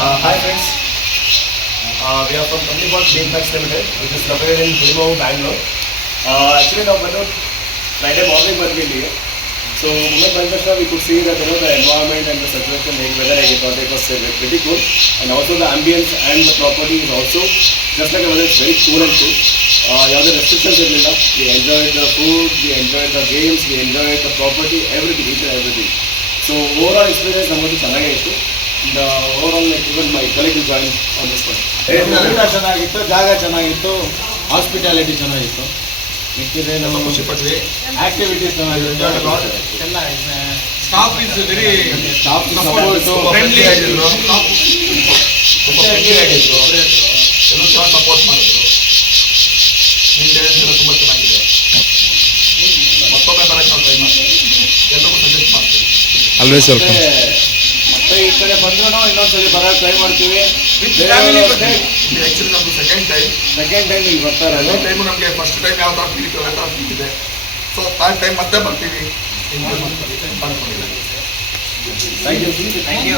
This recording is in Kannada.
Hi friends, we are from company called Clean Packs Limited, which is located in Hulmo, Bangalore. Actually, now but Friday morning ಬಂದ್ವಿ ಇಲ್ಲಿಗೆ. So moment ಬಂದ ತಕ್ಷಣ we could see that the environment and the situation, weather it was pretty cool, and also the ambience and the property is also just like weather, it's very cool and cool. ಯಾವುದೇ restrictions ಇರಲಿಲ್ಲ. We enjoyed the food, we enjoyed the games, we enjoyed the property, everything, each and everything. So overall experience ನಮ್ಮದು ಚೆನ್ನಾಗೇ ಇತ್ತು. Overall even my collect join on this point. ಊಟ ಚೆನ್ನಾಗಿತ್ತು, ಜಾಗ ಚೆನ್ನಾಗಿತ್ತು, ಹಾಸ್ಪಿಟಾಲಿಟಿ ಚೆನ್ನಾಗಿತ್ತು, ಮಿಕ್ಕಿದೆ ನಮ್ಮ ಖುಷಿ ಪಟ್ವಿ. ಆಕ್ಟಿವಿಟೀಸ್ ಚೆನ್ನಾಗಿತ್ತು. Staff is very staff support friendly ಆಗಿದ್ರು, ತುಂಬ ಫ್ರೆಂಡ್ಲಿ ಆಗಿದ್ರು, ಎಲ್ಲರೂ ಚೆನ್ನಾಗಿ ಸಪೋರ್ಟ್ ಮಾಡಿದ್ರು. ಮೇಂಟೆನೆನ್ಸ್ ಎಲ್ಲ ತುಂಬ ಚೆನ್ನಾಗಿದೆ. ಮತ್ತೊಮ್ಮೆ ಬರೋಕ್ಕೆ ನಾವು ಟ್ರೈ ಮಾಡ್ತೀವಿ, ಎಲ್ಲರಿಗೂ ಸಜೆಸ್ಟ್ ಮಾಡ್ತೀವಿ. Always welcome. ಮತ್ತೆ ಈ ಕಡೆ ಬಂದ್ರೂ ಇನ್ನೊಂದ್ಸಲಿ ಬರೋಕೆ ಟ್ರೈ ಮಾಡ್ತೀವಿ. ಆ್ಯಕ್ಚುಲಿ ನಮ್ಮದು ಸೆಕೆಂಡ್ ಟೈಮ್ ಇಲ್ಲಿ ಬರ್ತಾರೆ. ಟೈಮು ನಮಗೆ ಫಸ್ಟ್ ಟೈಮ್ ಯಾವ ಥರ ಫೀಲ್ ಇತ್ತು, ಯಾವ ಥರ ಫೀಲ್ ಇದೆ. ಸೊ ಥರ್ಡ್ ಟೈಮ್ ಮತ್ತೆ ಬರ್ತೀವಿ, ಎಂಜಾಯ್ ಮಾಡ್ತೀವಿ ಅಂದ್ಕೊಂಡಿದ್ದೀವಿ. Thank you.